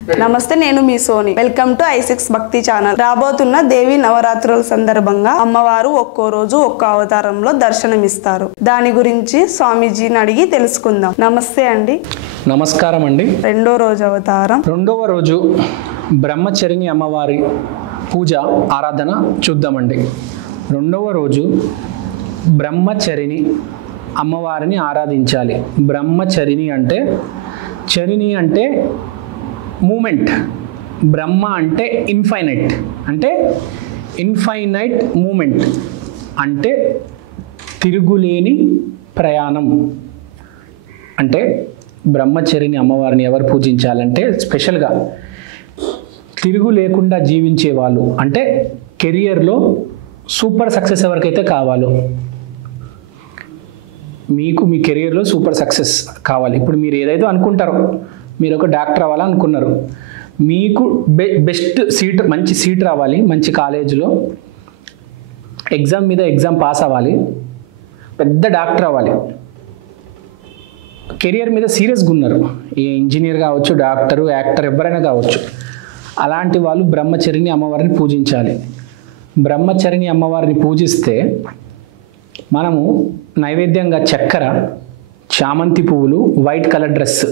నమస్తే, నేను మీ Soni. Welcome to i6 భక్తి ఛానల్. రాబోతున్న దేవి నవరాత్రుల సందర్భంగా అమ్మవారు ఒక్కో రోజు ఒక్కో అవతారంలో దర్శనమిస్తారు. దాని గురించి స్వామీజీని అడిగి తెలుసుకుందాం. నమస్తే అండి. నమస్కారం అండి. రెండవ రోజు బ్రహ్మచరిణి అమ్మవారి పూజ ఆరాధన చూద్దామండి. రెండవ రోజు బ్రహ్మచరిణి అమ్మవారిని ఆరాధించాలి. బ్రహ్మచరిణి అంటే మూమెంట్, బ్రహ్మ అంటే ఇన్ఫైనైట్ మూమెంట్, అంటే తిరుగులేని ప్రయాణం. అంటే బ్రహ్మచరిణి అమ్మవారిని ఎవరు పూజించాలంటే స్పెషల్గా తిరుగు లేకుండా జీవించే వాళ్ళు, అంటే కెరియర్లో సూపర్ సక్సెస్ ఎవరికైతే కావాలో, మీకు మీ కెరియర్లో సూపర్ సక్సెస్ కావాలి. ఇప్పుడు మీరు ఏదైతే అనుకుంటారో, మీరు ఒక డాక్టర్ అవ్వాలనుకున్నారు, మీకు బెస్ట్ సీట్, మంచి సీట్ రావాలి, మంచి కాలేజీలో ఎగ్జామ్ పాస్ అవ్వాలి, పెద్ద డాక్టర్ అవ్వాలి, కెరియర్ మీద సీరియస్గా ఉన్నారు, ఏ ఇంజనీర్ కావచ్చు, డాక్టరు, యాక్టర్, ఎవరైనా కావచ్చు. అలాంటి వాళ్ళు బ్రహ్మచరిణి అమ్మవారిని పూజించాలి. బ్రహ్మచరిణి అమ్మవారిని పూజిస్తే మనము నైవేద్యంగా చక్కెర, చామంతి పువ్వులు, వైట్ కలర్ డ్రెస్,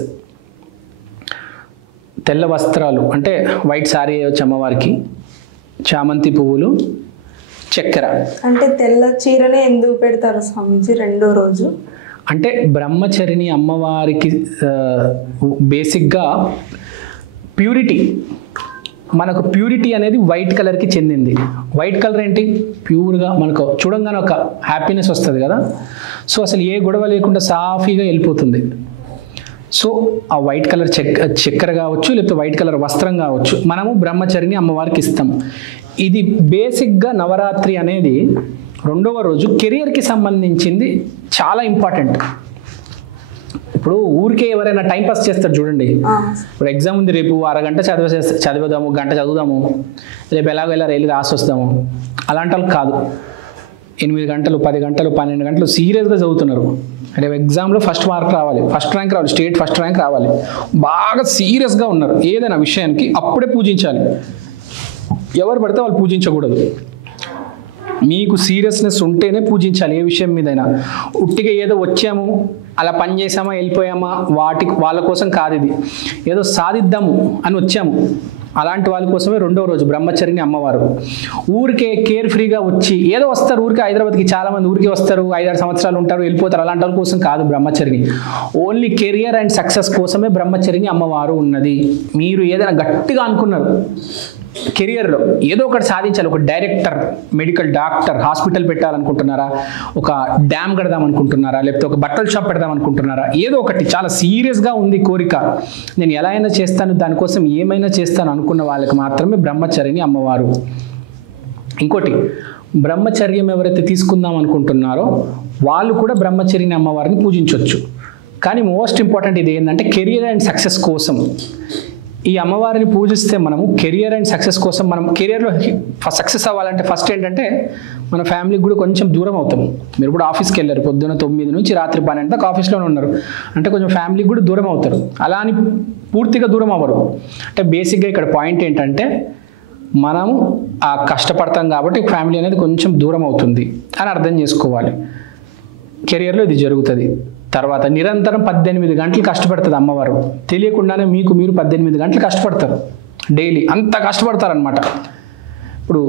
తెల్ల వస్త్రాలు, అంటే వైట్ సారీ వేయవచ్చు అమ్మవారికి, చామంతి పువ్వులు, చక్కెర. అంటే తెల్ల చీరనే ఎందుకు పెడతారు స్వామీజీ రెండో రోజు? అంటే బ్రహ్మచరిణి అమ్మవారికి బేసిక్గా ప్యూరిటీ, మనకు ప్యూరిటీ అనేది వైట్ కలర్కి చెందింది. వైట్ కలర్ ఏంటి? ప్యూర్గా మనకు చూడంగానే ఒక హ్యాపీనెస్ వస్తుంది కదా. సో అసలు ఏ గొడవ లేకుండా సాఫీగా వెళ్ళిపోతుంది. సో ఆ వైట్ కలర్ చక్కెర కావచ్చు, లేకపోతే వైట్ కలర్ వస్త్రం కావచ్చు, మనము బ్రహ్మచరిణి అమ్మవారికి ఇస్తాం. ఇది బేసిక్గా నవరాత్రి అనేది రెండవ రోజు కెరియర్కి సంబంధించింది, చాలా ఇంపార్టెంట్. ఇప్పుడు ఊరికే ఎవరైనా టైంపాస్ చేస్తారు చూడండి. ఇప్పుడు ఎగ్జామ్ ఉంది, రేపు అరగంట చదివేదాము, గంట చదువుదాము, రేపు ఎలాగో వెళ్ళి రాసి వస్తాము, అలాంటి వాళ్ళు కాదు. 8 గంటలు, 10 గంటలు, 12 గంటలు సీరియస్గా చదువుతున్నారు. రేపు ఎగ్జామ్లో ఫస్ట్ ర్యాంక్ రావాలి, స్టేట్ ఫస్ట్ ర్యాంక్ రావాలి, బాగా సీరియస్గా ఉన్నారు ఏదైనా విషయానికి, అప్పుడే పూజించాలి. ఎవరు పడితే వాళ్ళు పూజించకూడదు. మీకు సీరియస్నెస్ ఉంటేనే పూజించాలి ఏ విషయం మీదైనా. ఉట్టిగా ఏదో వచ్చాము, అలా పని చేసామా, వెళ్ళిపోయామా, వాళ్ళ కోసం కాదు. ఇది ఏదో సాధిద్దాము అని వచ్చాము, అలాంటి వాళ్ళ కోసమే రెండవ రోజు బ్రహ్మచరిణి అమ్మవారు. ఊరికే కేర్ ఫ్రీగా వచ్చి ఏదో వస్తారు, ఊరికే హైదరాబాద్కి చాలామంది ఊరికే వస్తారు, 5-6 సంవత్సరాలు ఉంటారు, వెళ్ళిపోతారు. అలాంటి వాళ్ళ కోసం కాదు బ్రహ్మచరిణి. ఓన్లీ కెరియర్ అండ్ సక్సెస్ కోసమే బ్రహ్మచరిణి అమ్మవారు ఉన్నది. మీరు ఏదైనా గట్టిగా అనుకున్నారు, కెరియర్లో ఏదో ఒకటి సాధించాలి, ఒక డైరెక్టర్, మెడికల్ డాక్టర్, హాస్పిటల్ పెట్టాలనుకుంటున్నారా, ఒక డ్యామ్ కడదాం అనుకుంటున్నారా, లేకపోతే ఒక బట్టల షాప్ పెడదాం అనుకుంటున్నారా, ఏదో ఒకటి చాలా సీరియస్గా ఉంది కోరిక, నేను ఎలా అయినా చేస్తాను, దానికోసం ఏమైనా చేస్తాను అనుకున్న వాళ్ళకి మాత్రమే బ్రహ్మచరిణి అమ్మవారు. ఇంకోటి, బ్రహ్మచర్యం ఎవరైతే తీసుకుందాం అనుకుంటున్నారో వాళ్ళు కూడా బ్రహ్మచరిణి అమ్మవారిని పూజించవచ్చు. కానీ మోస్ట్ ఇంపార్టెంట్ ఇది ఏంటంటే కెరియర్ అండ్ సక్సెస్ కోసం ఈ అమ్మవారిని పూజిస్తే మనము కెరియర్ అండ్ సక్సెస్ కోసం, మనం కెరియర్లో సక్సెస్ అవ్వాలంటే ఫస్ట్ ఏంటంటే మన ఫ్యామిలీకి కూడా కొంచెం దూరం అవుతాం. మీరు కూడా ఆఫీస్కి వెళ్ళారు, పొద్దున్న 9 నుంచి రాత్రి 12 దాకా ఆఫీస్లోనే ఉన్నారు అంటే కొంచెం ఫ్యామిలీకి కూడా దూరం అవుతారు. అలా అని పూర్తిగా దూరం అవ్వరు. అంటే బేసిక్గా ఇక్కడ పాయింట్ ఏంటంటే మనము ఆ కష్టపడతాం కాబట్టి ఫ్యామిలీ అనేది కొంచెం దూరం అవుతుంది అని అర్థం చేసుకోవాలి. కెరియర్లో ఇది జరుగుతుంది. తర్వాత నిరంతరం 18 గంటలు కష్టపడుతుంది అమ్మవారు. తెలియకుండానే మీరు 18 గంటలు కష్టపడతారు డైలీ, అంత కష్టపడతారనమాట. ఇప్పుడు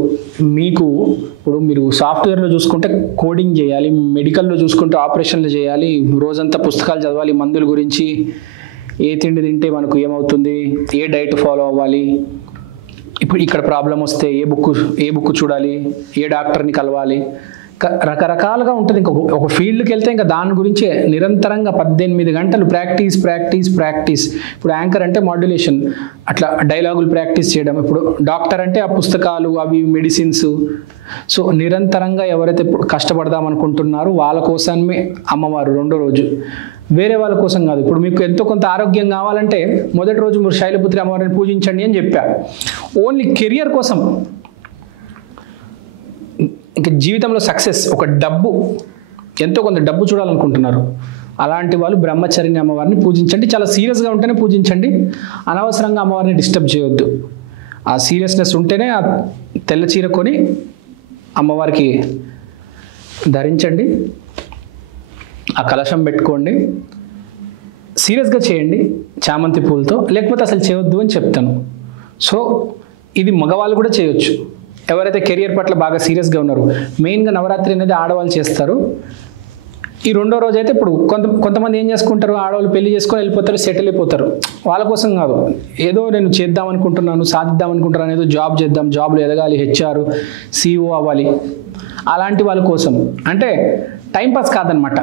మీరు సాఫ్ట్వేర్లో చూసుకుంటే కోడింగ్ చేయాలి, మెడికల్లో చూసుకుంటే ఆపరేషన్లు చేయాలి, రోజంతా పుస్తకాలు చదవాలి, మందుల గురించి, ఏ తిండి తింటే మనకు ఏమవుతుంది, ఏ డైట్ ఫాలో అవ్వాలి, ఇప్పుడు ఇక్కడ ప్రాబ్లం వస్తే ఏ బుక్ చూడాలి, ఏ డాక్టర్ని కలవాలి, రకరకాలుగా ఉంటుంది. ఒక ఫీల్డ్కి వెళ్తే ఇంకా దాని గురించే నిరంతరంగా 18 గంటలు ప్రాక్టీస్. ఇప్పుడు యాంకర్ అంటే మాడ్యులేషన్, అట్లా డైలాగులు ప్రాక్టీస్ చేయడం. ఇప్పుడు డాక్టర్ అంటే ఆ పుస్తకాలు, అవి మెడిసిన్స్. సో నిరంతరంగా ఎవరైతే కష్టపడదాం అనుకుంటున్నారో వాళ్ళ కోసమే అమ్మవారు రెండో రోజు, వేరే వాళ్ళ కోసం కాదు. ఇప్పుడు మీకు ఎంతో కొంత ఆరోగ్యం కావాలంటే మొదటి రోజు మీరు శైలపుత్రి అమ్మవారిని పూజించండి అని చెప్పా. ఓన్లీ కెరియర్ కోసం, ఇంకా జీవితంలో సక్సెస్, ఒక డబ్బు, ఎంతో కొంత డబ్బు చూడాలనుకుంటున్నారు, అలాంటి వాళ్ళు బ్రహ్మచరిణి అమ్మవారిని పూజించండి. చాలా సీరియస్గా ఉంటేనే పూజించండి, అనవసరంగా అమ్మవారిని డిస్టర్బ్ చేయొద్దు. ఆ సీరియస్నెస్ ఉంటేనే ఆ తెల్ల చీర కొని అమ్మవారికి ధరించండి, ఆ కలశం పెట్టుకోండి, సీరియస్గా చేయండి చామంతి పూలతో, లేకపోతే అసలు చేయొద్దు అని చెప్తాను. సో ఇది మగవాళ్ళు కూడా చేయొచ్చు, ఎవరైతే కెరియర్ పట్ల బాగా సీరియస్గా ఉన్నారో. మెయిన్గా నవరాత్రి అనేది ఆడవాళ్ళు చేస్తారు. ఈ రెండో రోజు అయితే ఇప్పుడు కొంతమంది ఏం చేసుకుంటారు, ఆడవాళ్ళు పెళ్లి చేసుకొని వెళ్ళిపోతారు, సెటిల్ అయిపోతారు. వాళ్ళ కోసం కాదు, ఏదో నేను చేద్దాం అనుకుంటున్నాను, సాధిద్దాం అనుకుంటున్నాను, ఏదో జాబ్ చేద్దాం, జాబ్లో ఎదగాలి, హెచ్ఆర్ CEO అవ్వాలి, అలాంటి వాళ్ళ కోసం. అంటే టైంపాస్ కాదనమాట.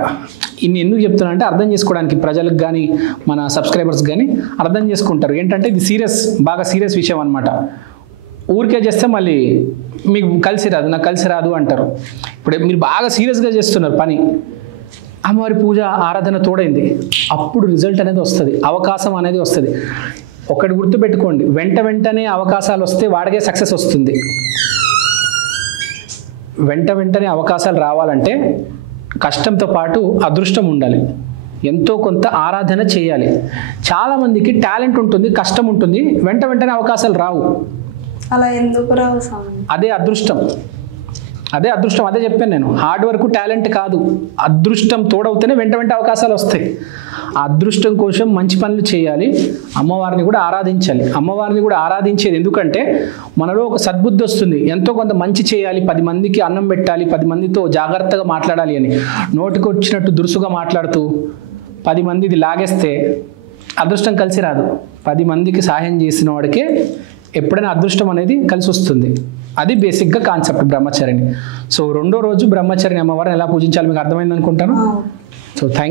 ఇన్ని ఎందుకు చెప్తున్నా అంటే అర్థం చేసుకోవడానికి, ప్రజలకు కానీ మన సబ్స్క్రైబర్స్ కానీ అర్థం చేసుకుంటారు. ఏంటంటే ఇది బాగా సీరియస్ విషయం అనమాట. ఊరికే చేస్తే మళ్ళీ మీకు కలిసి రాదు, నాకు కలిసి రాదు అంటారు. ఇప్పుడు మీరు బాగా సీరియస్గా చేస్తున్నారు పని, అమ్మవారి పూజ ఆరాధన తోడైంది, అప్పుడు రిజల్ట్ అనేది వస్తుంది, అవకాశం అనేది వస్తుంది. ఒకటి గుర్తుపెట్టుకోండి, వెంటనే అవకాశాలు వస్తే వాడికే సక్సెస్ వస్తుంది. వెంటనే అవకాశాలు రావాలంటే కష్టంతో పాటు అదృష్టం ఉండాలి, ఎంతో కొంత ఆరాధన చేయాలి. చాలామందికి టాలెంట్ ఉంటుంది, కష్టం ఉంటుంది, వెంటనే అవకాశాలు రావు. అలా ఎందుకు రావు స్వామి? అదే అదృష్టం. అదే చెప్పాను నేను. హార్డ్ వర్క్ టాలెంట్ కాదు, అదృష్టం తోడవుతేనే వెంట అవకాశాలు వస్తాయి. ఆ అదృష్టం కోసం మంచి పనులు చేయాలి, అమ్మవారిని కూడా ఆరాధించాలి. అమ్మవారిని కూడా ఆరాధించేది ఎందుకంటే మనలో ఒక సద్బుద్ధి వస్తుంది, ఎంతో కొంత మంచి చేయాలి, 10 మందికి అన్నం పెట్టాలి, 10 మందితో జాగ్రత్తగా మాట్లాడాలి అని. నోటికి వచ్చినట్టు దురుసుగా మాట్లాడుతూ 10 మందిది లాగేస్తే అదృష్టం కలిసి రాదు. 10 మందికి సహాయం చేసిన వాడికే ఎప్పుడైనా అదృష్టం అనేది కలిసి వస్తుంది. అది బేసిక్గా కాన్సెప్ట్ బ్రహ్మచరిణి. సో రెండో రోజు బ్రహ్మచరిణి అమ్మవారిని ఎలా పూజించాలి మీకు అర్థమైంది అనుకుంటాను. So thank